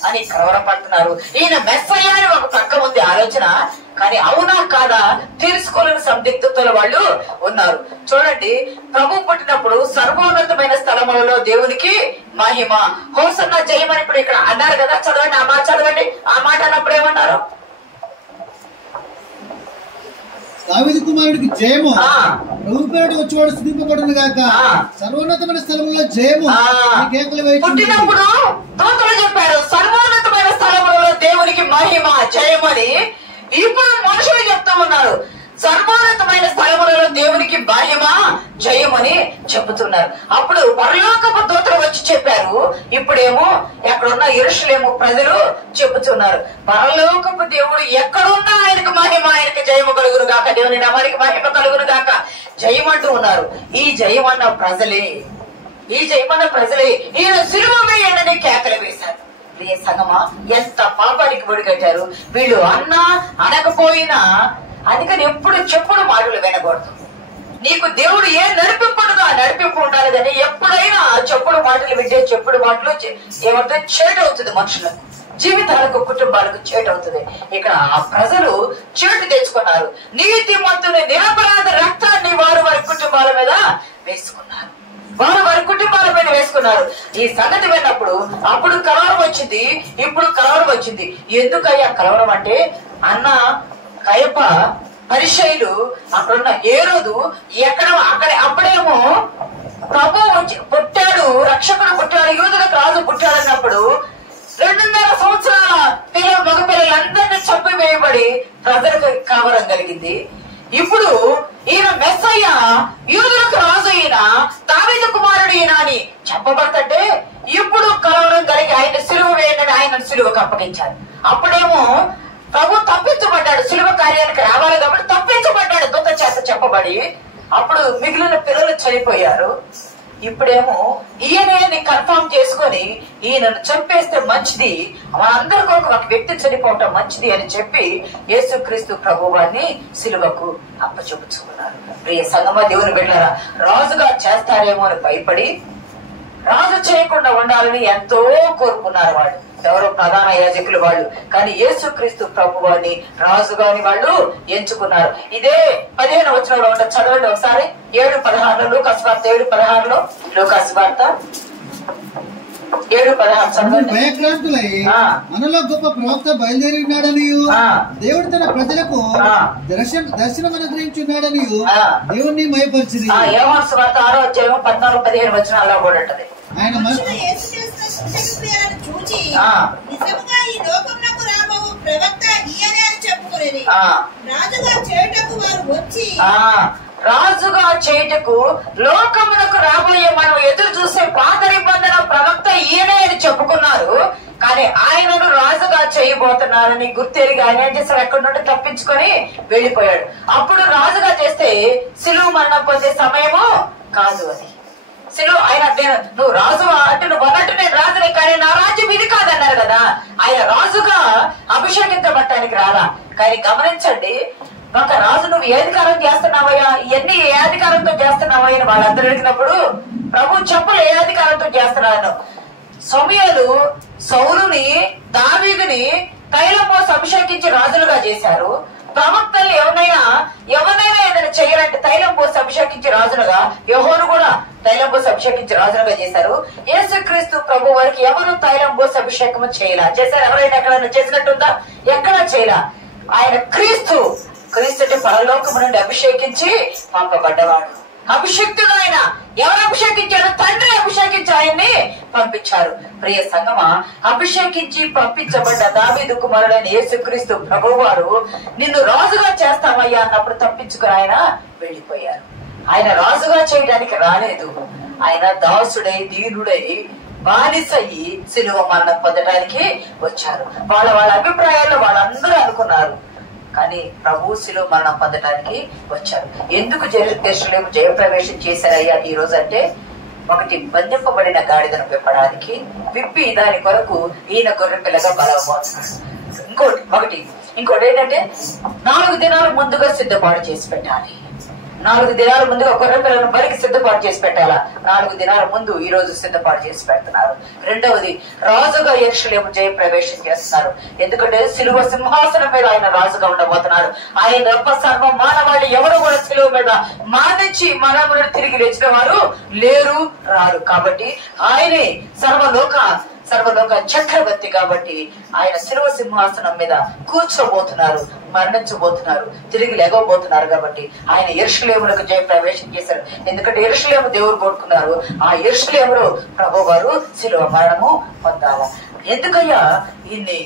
అని కలవరపడుతున్నారు. ఈయన మెస్సయ్య అని ఒక పక్క ఉంది ఆలోచన, కానీ అవునా కాదా తెలుసుకోలేని సందిగ్ధతల వాళ్ళు ఉన్నారు. చూడండి, ప్రభు పుట్టినప్పుడు సర్వోన్నతమైన స్థలములలో దేవునికి మహిమ, హోసన్న జయమని ఇప్పుడు ఇక్కడ అన్నారు కదా. చదవండి, ఆ మాట చదవండి. ఆ మాట అన్నప్పుడు ఏమన్నారు? దావీదు కుమారుడికి జయము, ప్రభు పేరిట వచ్చేవాడు స్తుతింపబడును గాక, సర్వోన్నతమైన స్థలంలో జయము. పుట్టినప్పుడు దూతలు చెప్పారు సర్వోన్నతమైన స్థలములలో దేవునికి మహిమ జయమని. ఇప్పుడు మనుషులు చెప్తూ ఉన్నారు సర్వోన్నతమైన స్థలములలో దేవునికి మహిమ జయమని చెబుతున్నారు. అప్పుడు పరలోకపు దూతలు వచ్చి చెప్పారు. ఇప్పుడేమో ఎక్కడున్న యెరూషలేము ప్రజలు చెబుతున్నారు పరలోకపు దేవుడు ఎక్కడున్నా ఆయనకు మహిమ, ఆయనకు జయము కలుగును గాక, దేవుని నామానికి మహిమ కలుగును గాక జయమంటూ ఉన్నారు. ఈ జయమన్న ప్రజలే, ఈ జయమన్న ప్రజలే ఈయన సిలువ వేయండి కేకలు వేశారు. ప్రియ సంగమా, ఎంత పాపానికి ఒడిగట్టారు వీళ్ళు. అన్నా అనకపోయినా అందుకని ఎప్పుడు చెప్పుడు మాటలు వినకూడదు. నీకు దేవుడు ఏ నడిపింపడుగా ఆ నడిపింపు ఉండాలి కానీ ఎప్పుడైనా చెప్పుడు మాటలు వింటే చెప్పుడు మాటలు ఏమంటే చేటు అవుతుంది, మనుషులకు, జీవితాలకు, కుటుంబాలకు చేటు అవుతుంది. ఇక్కడ ఆ ప్రజలు చేటు తెచ్చుకున్నారు. నీతిమంతుని నిరపరాధ రక్తాన్ని వారు వారి కుటుంబాల మీద వేసుకున్నారు, వారు వారి కుటుంబాల మీద వేసుకున్నారు. ఈ సంగతి విన్నప్పుడు అప్పుడు కలవరం వచ్చింది, ఇప్పుడు కలవరం వచ్చింది. ఎందుకయ్యా కలవరం అంటే, అన్న కయప, పరిసయ్యులు, అక్కడున్న హేరోదు అప్పుడేమో ప్రభు పుట్టాడు, రక్షకుడు పుట్టాడు, యూదులకు రాజు పుట్టాడు అన్నప్పుడు 2.5 సంవత్సరాల మగపిల్లలందరినీ చంపివేయబడి ప్రజలకు కలవరం కలిగింది. ఇప్పుడు ఈయన మెస్సయ్య, యూదులకు రాజు ఈయన, దావీదు కుమారుడు ఈయన అని చెప్పబడుతుంటే ఇప్పుడు కలవరం కలిగి ఆయన సిలువ వేయండి, ఆయన సిలువకు అప్పగించారు. అప్పుడేమో ప్రభు తప్పించబడ్డాడు, సిలువ కార్యానికి రావాలి కాబట్టి తప్పించబడ్డాడు దూత చేత చెప్పబడి. అప్పుడు మిగిలిన పిల్లలు చనిపోయారు. ఇప్పుడేమో ఈయనని కన్ఫర్మ్ చేసుకొని ఈయనను చంపేస్తే మంచిది, మనందరి కొరకు ఒక వ్యక్తి చనిపోవటం మంచిది అని చెప్పి యేసుక్రీస్తు ప్రభువాన్ని సిలువకు అప్పచెప్పుచుకున్నారు. ప్రియ సంగమా, దేవుని బిడ్డలారా, రాజుగా చేస్తారేమో అని భయపడి రాజు చేయకుండా ఉండాలని ఎంతో కోరుకున్నారు వాళ్ళు, ఎవరో ప్రధాన యాజకులు వాళ్ళు. కానీ యేసుక్రీస్తు ప్రభువాన్ని రాజుగాని వాళ్ళు ఎంచుకున్నారు. ఇదే 15వ వచనంలో ఉంటుంది, చదవండి ఒకసారి. 7:16 లూకాసు వార్త 7:16 లూకాసు వార్త 7:16 భయక్రాంతులై మనలో గొప్ప ప్రవక్త బయలుదేరినాడని, దేవుడు తన ప్రజలకు దర్శనం అనుగ్రహించున్నాడని దేవుణ్ణి మయపరిచింది. యోహాను సువార్త 6వ అధ్యాయం 14-15 వచనాల్లో కూడా ఉంటది. ఆయన చూచి నిజంగా ఈ లోకమునకు రాబోవు ప్రవక్త ఈయనే అని చెప్పుకునేది. రాజుగా చేయుటకు వారు వచ్చి, రాజుగా చేయుటకు లోకమునకు రాబోయే మనం ఎదురు చూసే పాత నిబంధన ప్రవక్త ఈయనే అని చెప్పుకున్నారు. కానీ ఆయనను రాజుగా చేయబోతున్నారని గుర్తెరిగి ఆయన ఏం చేశారు, ఎక్కడి నుండి తప్పించుకొని వెళ్లిపోయాడు. అప్పుడు రాజుగా చేస్తే సిలువ మరణం పొందే సమయము కాదు అది. సిలువ ఆయన నువ్వు రాజు అంటే నువ్వు అన్నట్టు నేను రాజునే, కానీ నా రాజ్యం ఇది కాదన్నారు కదా. ఆయన రాజుగా అభిషేకించబట్టానికి రాలా. కానీ గమనించండి, ఒక రాజు నువ్వు ఏ అధికారం చేస్తున్నావయ్యా, ఇవన్నీ ఏ అధికారంతో చేస్తున్నావా అని వాళ్ళందరూ అడిగినప్పుడు ప్రభు చెప్పులు ఏ అధికారంతో చేస్తున్నాను, సమూయేలు సౌలుని దావీదుని తైలం పోసి అభిషేకించి రాజులుగా చేశారు. ప్రవక్తలు ఎవరైనా ఏదైనా చేయాలంటే తైలం పోసి అభిషేకించి రాజులుగా, యెహోవాను కూడా తైలం పోసి అభిషేకించి రాజులుగా చేశారు. యేసుక్రీస్తు ప్రభు వారికి ఎవరు తైలం పోసి అభిషేకం చేయలా? చేశారు? ఎవరైనా ఎక్కడైనా చేసినట్టుందా? ఎక్కడా చేయలా. ఆయన క్రీస్తు అంటే పరలోకము నుండి అభిషేకించి పంపబడ్డవాడు. అభిషేక్తుడు ఆయన. ఎవరు అభిషేకించారు? తండ్రి అభిషేకించి ఆయన్ని పంపించారు. ప్రియ సంగమా, అభిషేకించి పంపించబడ్డ దావీదు కుమారుడైన యేసుక్రీస్తు ప్రభువారు నిన్ను రాజుగా చేస్తామయ్యా అన్నప్పుడు తప్పించుకుని ఆయన వెళ్లిపోయారు. ఆయన రాజుగా చేయడానికి రాలేదు. ఆయన దాసుడై దీనుడై బానిసయ్యి సిలువ మరణం పొందడానికి వచ్చారు. వాళ్ళ అభిప్రాయాల్లో వాళ్ళందరూ అనుకున్నారు, కానీ ప్రభు శిలువ మరణం పొందడానికి వచ్చారు. ఎందుకు యెరూషలేము జయప్రవేశం చేశారయ్యా ఈ రోజు అంటే, ఒకటి బంధింపబడిన గాడిదను విప్పడానికి, విప్పి దాని కొరకు ఈయన గొర్రె పిల్లగా బలవబోతున్నాడు. ఇంకోటి ఏంటంటే 4 దినాలు ముందుగా సిద్ధపాటు చేసి పెట్టాలి. 4 దినాల ముందుగా గొర్రె పిల్లలను బలికి సిద్ధపాటు చేసి పెట్టాలా? 4 దినాల ముందు ఈ రోజు సిద్ధపాటు చేసి పెడుతున్నారు. రెండవది, రాజుగా యెరూషలేము జయ ప్రవేశం చేస్తున్నారు. ఎందుకంటే సిలువ సింహాసనం మీద ఆయన రాజుగా ఉండబోతున్నాడు. ఆయన తప్ప సర్వ మానవాళి ఎవరు కూడా సిలువ మీద మానించి మనమును తిరిగి లేచిన వారు లేరు, రారు. కాబట్టి ఆయనే సర్వలోక చక్రవర్తి. కాబట్టి ఆయన శిలువ సింహాసనం మీద కూర్చోబోతున్నారు, మరణించబోతున్నారు, తిరిగి లెగవబోతున్నారు. కాబట్టి ఆయన యెరూషలేములకు జయ ప్రవేశం చేశారు. ఎందుకంటే యెరూషలేము దేవుడు కోరుకున్నారు. ఆ యెరూషలేములో ప్రభు వారు శిలువ మరణము పొందాల. ఎందుకయ్యా ఈయన్ని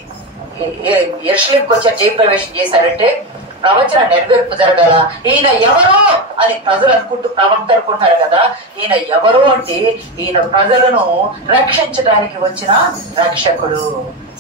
యెరూషలేముకు వచ్చి జయ ప్రవేశం చేశారంటే, ప్రవచన నెరవేర్పు జరగాల. ఈయన ఎవరో అని ప్రజలు ప్రవక్త అనుకుంటారు కదా. ఈయన ఎవరు అంటే, ఈయన ప్రజలను రక్షించడానికి వచ్చిన రక్షకుడు.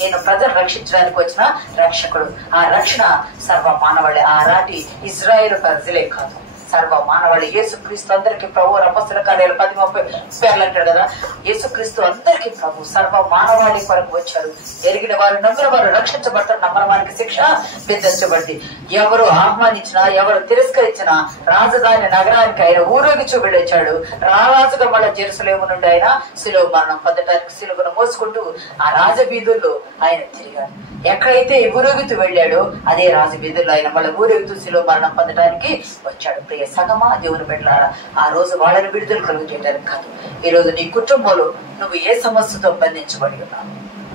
ఈయన ప్రజలు రక్షించడానికి వచ్చిన రక్షకుడు. ఆ రక్షణ సర్వ మానవాళి. ఆ రాటి ఇజ్రాయేలు ప్రజలే కాదు, సర్వ మానవాళి. యేసుక్రీస్తు అందరికి ప్రభు. అపొస్తలుల కార్యాలు 10:30 అంటాడు కదా. యేసుక్రీస్తు అందరికి ప్రభు, సర్వ మానవాళి కొరకు వచ్చారు. ఎరిగిన వారు, నమ్మిన వారు రక్షించబడతారు, నమ్మని వారికి శిక్ష విధించబడింది. ఎవరు ఆహ్వానించినా, ఎవరు తిరస్కరించినా రాజధాని నగరానికి ఆయన ఊరేగించు వెళ్ళొచ్చాడు. రారాజుగా మళ్ళీ జెరూసలేము నుండి ఆయన శిలువ మరణం పొందడానికి శిలువను మోసుకుంటూ ఆ రాజవీధుల్లో ఆయన తిరిగాడు. ఎక్కడైతే ఊరేగుతూ వెళ్ళాడో అదే రాజవీధుల్లో ఆయన మళ్ళీ ఊరేగుతూ శిలువ మరణం పొందడానికి వచ్చాడు. ప్రియ సంగమా, దేవుని బిడ్డలారా, ఆ రోజు వాళ్ళని విడుదల కలుగు చేయడానికి కాదు. ఈ రోజు నీ కుటుంబంలో నువ్వు ఏ సమస్యతో బంధించబడి ఉన్నావు?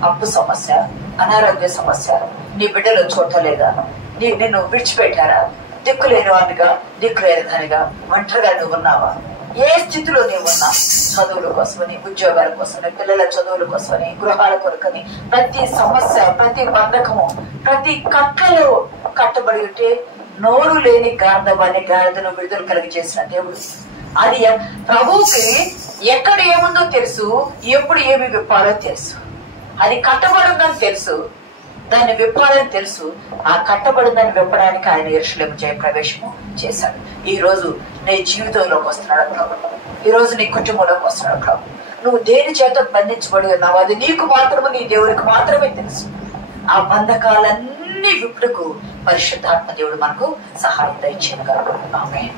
అప్పు సమస్య, అనారోగ్య సమస్య, నీ బిడ్డలు చూడలేదా? నిన్ను విడిచిపెట్టారా? దిక్కులేని వాడిగా, దిక్కులేని దానిగా ఒంటరిగా నువ్వు ఉన్నావా? ఏ స్థితిలో నీవు ఉన్నా, చదువుల కోసమని, ఉద్యోగాల కోసమని, పిల్లల చదువుల కోసమని, గృహాల కొరకని, ప్రతి సమస్య, ప్రతి బంధకము, ప్రతి కట్టలో కట్టబడి ఉంటే నోరు లేని గార్ధవాన్ని గాడిదను విడుదల కలిగి చేసిన దేవుడు. అది ప్రభువుకి ఎక్కడ ఏముందో తెలుసు, ఎప్పుడు ఏమి విప్పాలో తెలుసు. అది కట్టబడిందని తెలుసు, దాన్ని విప్పాలని తెలుసు. ఆ కట్టబడిందని విప్పడానికి ఆయన యెరూషలేము జయ ప్రవేశము చేశాడు. ఈ రోజు నీ జీవితంలోకి వస్తున్నాడు ప్రభు. ఈ రోజు నీ కుటుంబంలోకి వస్తున్నాడు ప్రభు. నువ్వు దేని చేత బంధించబడి ఉన్నావు అది నీకు మాత్రమే, నీ దేవునికి మాత్రమే తెలుసు. ఆ బంధకాలన్నీ విప్పుడుకు పరిశుద్ధాత్మ దేవుడు మనకు సహాయం దయచేయగలడు. ఆమేన్.